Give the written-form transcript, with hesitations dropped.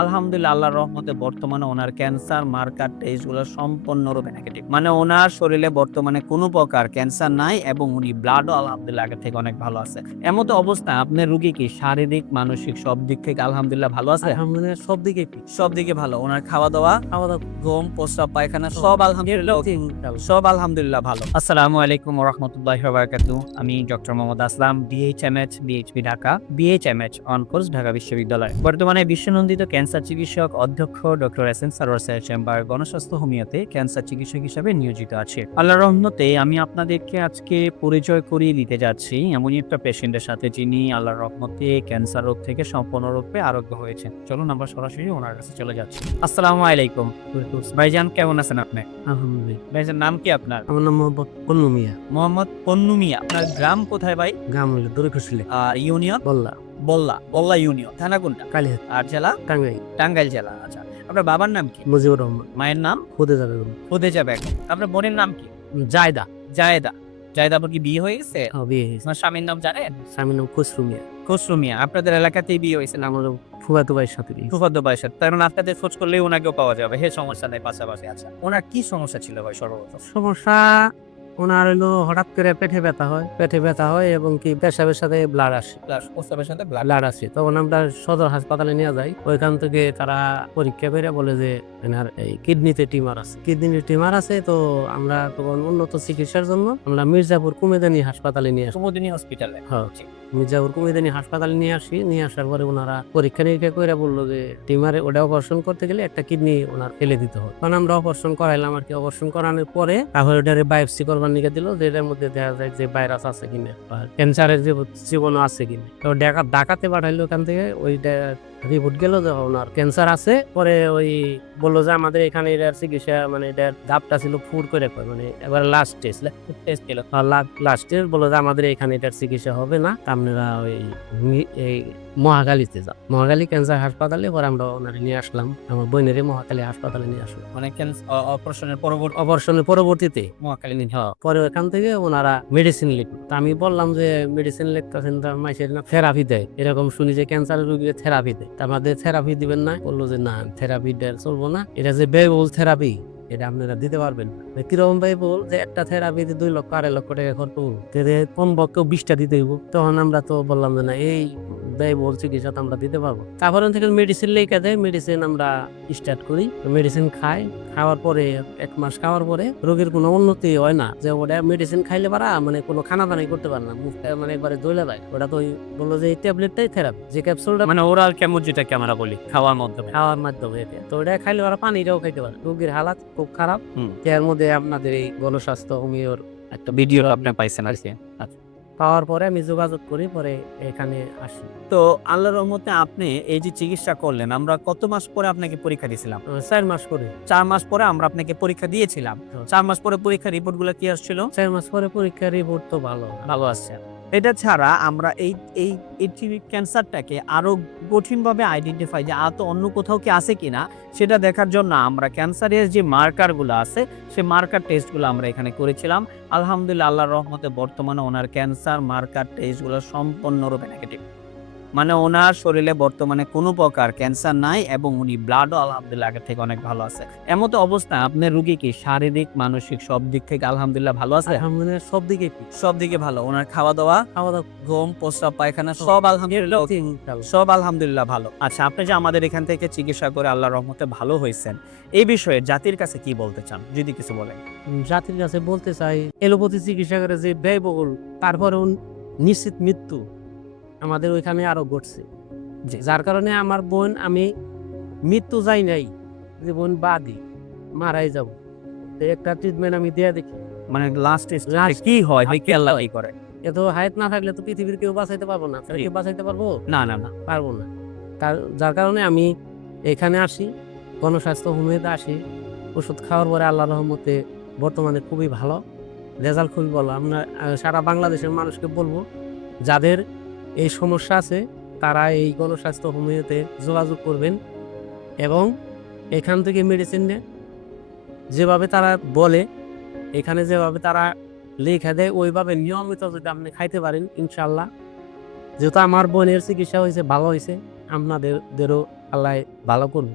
আলহামদুলিল্লাহ আল্লাহর রহমতে বর্তমানে ওনার ক্যান্সার মার্কার টেস্টগুলো সম্পূর্ণরূপে নেগেটিভ। মানে ওনার শরীরে বর্তমানে কোনো প্রকার ক্যান্সার নাই এবং উনি ব্লাডও আলহামদুলিল্লাহ আগের থেকে অনেক ভালো আছে। এমতো অবস্থায় আপনার রোগী কি শারীরিক, মানসিক সব দিক থেকে আলহামদুলিল্লাহ ভালো আছে? আলহামদুলিল্লাহ সব দিকেই ঠিক। সব দিকে ভালো। ওনার খাওয়া-দাওয়া, খাওয়া-দাওয়া ঘুম, প্রস্রাব, পায়খানা সব আলহামদুলিল্লাহ ওকে। সব আলহামদুলিল্লাহ ভালো। আসসালামু আলাইকুম ওয়া রাহমাতুল্লাহি ওয়া বারাকাতুহু। আমি doctor Mohammad Aslam, B H M H, B H P Dhaka, B H M H on course Dhaka বিশ্ববিদ্যালয়। বর্তমানে বিশ্বনন্দিত ক্যান্সার চিকিৎসক অধ্যক্ষ ডক্টর এস এম সারোয়ার স্যারের চেম্বার গণস্বাস্থ্য হোমিওতে ক্যান্সার চিকিৎসক হিসেবে নিয়োজিত আছি। আল্লাহর রহমতে আমি আপনাদেরকে আজকে পরিচয় করিয়ে দিতে যাচ্ছি এমনই একটা পেশেন্টের সাথে যিনি আল্লাহর রহমতে ক্যান্সার রোগ থেকে সম্পূর্ণরূপে আরোগ্য হয়েছেন। চলুন আমরা সরাসরি ওনার কাছে চলে যাচ্ছি। আসসালামু আলাইকুম। ভাইজান কেমন আছেন আপনি? আলহামদুলিল্লাহ। ভাইজান নাম কি আপনার? আমার নাম মোহাম্মদ পন্নু মিয়া। মোহাম্মদ পন্নু মিয়া। আপনার গ্রাম কোথায় ভাই? গ্রাম হইলো দড়িকুশলী, ইউনিয়ন? বল্লা, বল্লা ইউনিয়ন। থানা কোনটা? কালিহাত, আর জেলা? টাঙ্গাইল, টাঙ্গাইল জেলা। আচ্ছা। আপনার বাবার নাম কি? মুজিবুর রহমান, মায়ের নাম? খুদেজা বেগম, খুদেজা বেগম। আপনার বোনের নাম কি? জায়দা। জায়েদা। জায়েদা আপুর কি বিয়ে হয়ে গেছে? বিয়ে হয়েছে। আপনার স্বামীর নাম জানেন? স্বামীর নাম খসরু মিয়া। খসরু মিয়া। আপনাদের এলাকাতেই বিয়ে হয়েছে না? আমার ফুফাতো ভাইয়ের সাথে বিয়ে হয়েছে। ফুফাতো ভাইয়ের সাথে। তার মানে আপনাদের খোঁজ করলেই ওনাকেও পাওয়া যাবে। সমস্যা নাই পাশাপাশি। আচ্ছা। ওনার কি সমস্যা ছিল ভাই সর্বপ্রথম? সমস্যা ওনার হইলো হঠাৎ করে পেটে ব্যথা হয় এবং কি পেশাবের সাথে ব্লাড আসে। প্লাস প্রস্রাবের সাথে ব্লাড। ব্লাড আসে, তখন আমরা সদর হাসপাতালে নিয়ে যাই। ওইখান থেকে তারা পরীক্ষা করে বলে যে এনার এই কিডনিতে টিমার আছে। তো আমরা তখন উন্নত চিকিৎসার জন্য আমরা মির্জাপুর কুমেদানি হাসপাতালে নিয়ে আসি। কুমুদিনী হসপিটালে। হ্যাঁ, মির্জাপুর কুমেদানি হাসপাতালে নিয়ে আসার পরে ওনারা পরীক্ষা নিরীক্ষা করে বললো যে টিমারে ওটা অপারেশন করতে গেলে একটা কিডনি ওনার ফেলে দিতে হবে। তখন আমরা অপারেশন করাইলাম আর কি। অপারেশন করানোর পরে তারপরে ওটারে বায়োপসি করবার নিকে দিল, যে এটার মধ্যে দেখা যায় যে ভাইরাস আছে কিনা বা ক্যান্সারের যে জীবাণু আছে কিনা। তো ঢাকাতে পাঠাইলো। ওখান থেকে ওইটা রিপোর্ট গেল যে ওনার ক্যান্সার আছে। পরে ওই বললো যে আমাদের এখানে এটার চিকিৎসা মানে এটার ধাপটা ছিল ফুর করে কয়, মানে এবার লাস্ট টেস্ট ছিল। লাস্ট টেস্ট বললো যে আমাদের এখানে এটার চিকিৎসা হবে না, আপনারা ওই এই মহাখালীতে যাও। মহাখালী ক্যান্সার হাসপাতালে। পরে আমরা ওনারে নিয়ে আসলাম, আমার বোনের মহাখালী হাসপাতালে নিয়ে আসলাম। মানে অপারেশনের পরবর্তী অপারেশনের পরবর্তীতে মহাকালী নিন। পরে ওখান থেকে ওনারা মেডিসিন লিখলো। তা আমি বললাম যে মেডিসিন লিখতেছেন, মাইসের না থেরাপি দেয়, এরকম শুনি যে ক্যান্সারের রোগীকে থেরাপি দেয়। তা আমাদের থেরাপি দিবেন না? বললো যে না, থেরাপি চলবো না, এটা যে ব্যয়বহুল থেরাপি এটা আপনারা দিতে পারবেন না। কিরকম ভাই বল যে একটা থেরাপিতে 2 লক্ষ 2.5 লক্ষ টাকা খরচ করবো, কমপক্ষে 20টা দিতে হইব। তখন আমরা তো বললাম যে না, এই ব্যয়বহুল চিকিৎসা তো আমরা দিতে পারবো। তারপরে থেকে মেডিসিন লেখা দেয়, মেডিসিন আমরা স্টার্ট করি। মেডিসিন খাওয়ার পরে 1 মাস খাওয়ার পরে রোগীর কোনো উন্নতি হয় না। যে ওটা মেডিসিন খাইলে পারা মানে কোনো খানা দানাই করতে পারে না, মুখটা মানে একবারে জ্বলে যায়। ওটা তো বললো যে এই ট্যাবলেটটাই থেরাপি, যে ক্যাপসুলটা মানে ওরাল কেমন যেটাকে আমরা বলি খাওয়ার মাধ্যমে। এটা তো ওটা খাইলে ওরা পানিটাও খাইতে পারে। রোগীর হালাত খুব খারাপ। এর মধ্যে আপনাদের এই গণস্বাস্থ্য হোমিওর একটা ভিডিও আপনি পাইছেন আর কি। আচ্ছা। পাওয়ার পরে আমি যোগাযোগ করি, পরে এখানে আসি। তো আল্লাহর রহমতে আপনি এই যে চিকিৎসা করলেন, আমরা কত মাস পরে আপনাকে পরীক্ষা দিয়েছিলাম? 4 মাস করে। 4 মাস পরে আমরা আপনাকে পরীক্ষা দিয়েছিলাম। 4 মাস পরে পরীক্ষার রিপোর্ট গুলো কি আসছিল? 4 মাস পরে পরীক্ষার রিপোর্ট তো ভালো আসছে। এটা ছাড়া আমরা এই এই ক্যান্সারটাকে আরো কঠিনভাবে আইডেন্টিফাই যে আদৌ অন্য কোথাও কি আছে কিনা সেটা দেখার জন্য আমরা ক্যান্সারের যে মার্কারগুলো আছে সেই মার্কার টেস্টগুলো আমরা এখানে করেছিলাম। আলহামদুলিল্লাহ আল্লাহর রহমতে বর্তমানে ওনার ক্যান্সার মার্কার টেস্টগুলো সম্পূর্ণরূপে নেগেটিভ। মানে ওনার শরীরে বর্তমানে কোনো প্রকার ক্যান্সার নাই এবং উনি ব্লাডও আলহামদুলিল্লাহ আগের থেকে অনেক ভালো আছে। এমতো অবস্থায় আপনার রোগী কি শারীরিক, মানসিক সব দিক থেকে আলহামদুলিল্লাহ ভালো আছে? আলহামদুলিল্লাহ সব দিকে ঠিক। সব দিকে ভালো। ওনার খাওয়া-দাওয়া, ঘুম, প্রস্রাব, পায়খানা সব আলহামদুলিল্লাহ সব আলহামদুলিল্লাহ ভালো। আচ্ছা, আপনি যে আমাদের এখান থেকে চিকিৎসা করে আল্লাহর রহমতে ভালো হয়েছেন, এই বিষয়ে জাতির কাছে কি বলতে চান? যদি কিছু বলেন। জাতির কাছে বলতে চাই, এলোপ্যাথি চিকিৎসা করে যে ব্যয়বহুল, তারপরেও নিশ্চিত মৃত্যু আমাদের ওইখানে আরো ঘটছে। যার কারণে আমার বোন, আমি মৃত্যু যাই নাই, যে বোন বাদী মারাই যাব, একটা ট্রিটমেন্ট আমি দেয়া দেখি। মানে লাস্ট কি হয় কি আল্লাহ কি করে? এত হায়াত না থাকলে তো পৃথিবীর কেউ বাঁচাইতে পারবো না। কেউ বাঁচাইতে পারবো? না পারবো না। যার কারণে আমি এখানে আসি, গণস্বাস্থ্য হোমিওতে আসি। ওষুধ খাওয়ার পরে আল্লাহর রহমতে বর্তমানে খুবই ভালো রেজাল্ট, খুবই ভালো। আমরা সারা বাংলাদেশের মানুষকে বলবো, যাদের এই সমস্যা আছে তারা এই গণস্বাস্থ্য হোমিওতে যোগাযোগ করবেন এবং এখান থেকে মেডিসিন নেন। যেভাবে তারা বলে, এখানে যেভাবে তারা লেখা দেয়, ওইভাবে নিয়মিত যদি আপনি খাইতে পারেন, ইনশাল্লাহ, যেহেতু আমার বোনের চিকিৎসা হয়েছে, ভালো হয়েছে, আপনাদেরও আল্লাহ ভালো করুন।